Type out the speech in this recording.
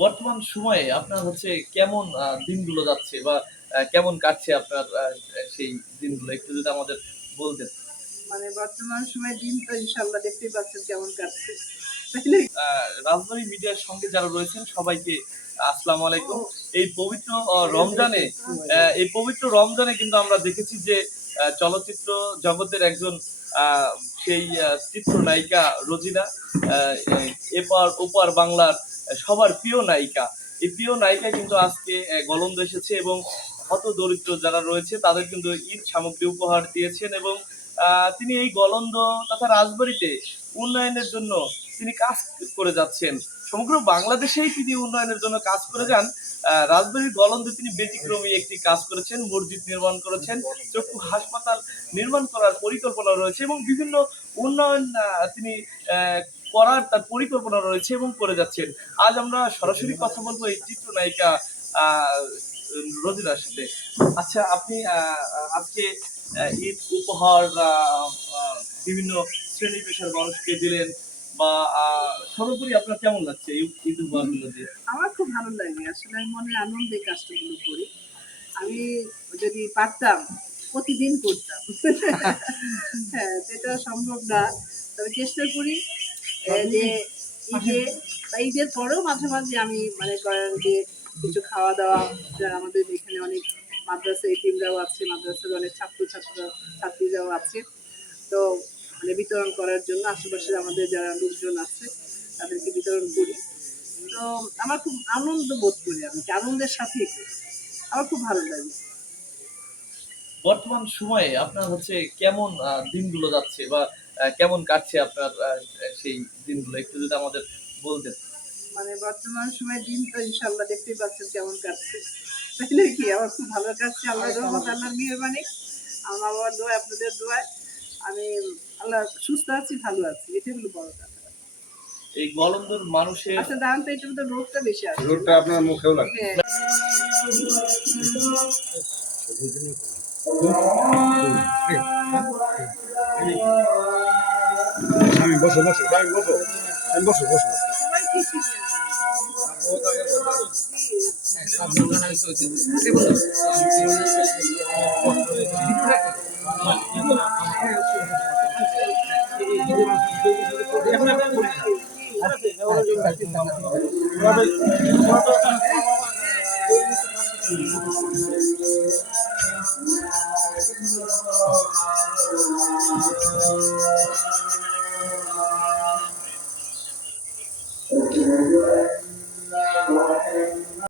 বর্তমান সময়ে আপনার কেমন দিনগুলো যাচ্ছে বা কেমন কাটছে আপনার সেই দিনগুলো একটু যদি আমাদের বলতেন। মানে বর্তমান সময়ে দিন তো ইনশাআল্লাহ দেখতেই পাচ্ছেন কেমন কাটছে। তাইলে রাজবাড়ী মিডিয়ার সঙ্গে যারা রয়েছেন সবাইকে আসসালামু আলাইকুম। এই পবিত্র রমজানে এই পবিত্র রমজানে কিন্তু আমরা দেখেছি যে চলচ্চিত্র জগতের একজন আ সেই চিত্রনায়িকা রোজিনা আ এপার ওপার বাংলার সবার প্রিয় নায়িকা। এই প্রিয় নায়িকা কিন্তু আজকে গলন্দ এসেছে এবং হতদরিদ্র যারা রয়েছে তাদের কিন্তু ঈদ সামগ্রী উপহার দিয়েছেন এবং তিনি এই গলন্দ তথা রাজবাড়ীতে উন্নয়নের জন্য তিনি কাজ করে যাচ্ছেন। সমগ্র বাংলাদেশেই তিনি উন্নয়নের জন্য কাজ করে যান। রাজবাড়ীর গলন্দে তিনি ব্যতিক্রমী একটি কাজ করেছেন, মসজিদ নির্মাণ করেছেন, চক্ষু হাসপাতাল নির্মাণ করার পরিকল্পনা রয়েছে এবং বিভিন্ন উন্নয়ন তিনি করার তার পরিকল্পনা রয়েছে এবং করে যাচ্ছেন। আজ আমরা সরাসরি কথা বলবো এই চিত্রনায়িকা আহ, রোজিনার সাথে। আচ্ছা, আপনি আজকে ঈদ উপহার বিভিন্ন শ্রেণী পেশার মানুষকে দিলেন বা সর্বোপরি আপনার কেমন লাগছে এই ঈদ উপহারগুলো দিয়ে? আমার খুব ভালো লাগে। আসলে আমি মনের আনন্দে কাজগুলো করি। আমি যদি পারতাম প্রতিদিন করতাম। হ্যাঁ, সেটা সম্ভব না। তবে চেষ্টা করি যে ঈদে বা ঈদের পরেও মাঝে, মাঝে আমি মনে করেন যে কিছু খাওয়া-দাওয়া আমাদের এখানে অনেক মাদ্রাসা এতিমরাও আছে, মাদ্রাসার অনেক ছাত্রীরাও আছে। তো মানে বিতরণ করার জন্য আশেপাশের আমাদের যারা লোকজন আছে তাদেরকে বিতরণ করি। তো আমার খুব আনন্দ বোধ করি আমি। আনন্দের সাথেই করি। আমার খুব ভালো লাগে। বর্তমান সময়ে আপনার কেমন দিনগুলো যাচ্ছে বা কেমন কাটছে আপনার সেই দিনগুলো একটু যদি আমাদের বলতেন। মানে বর্তমান সময়ে দিন তো ইনশাআল্লাহ দেখতেই পাচ্ছেন কেমন কাটছে। তাইলে কি আমার খুব ভালো কাটছে আল্লাহর রহমত, আল্লাহর মেহেরবানি। আমার মা-বাবার দোয়ায়, আপনাদের দোয়ায় আমি আল্লাহ সুস্থ আছি, ভালো আছি। এটাই হলো বড় কথা। এই গলন্দর মানুষের আচ্ছা দাঁড়ান তো একটু তো রোগটা বেশি আসছে। রোদটা আপনার মুখেও লাগে। হ্যাঁ। স্বামী বসো বসো, স্বামী বসো, স্বামী বসো বসো। সবাই ঠিক ঠিক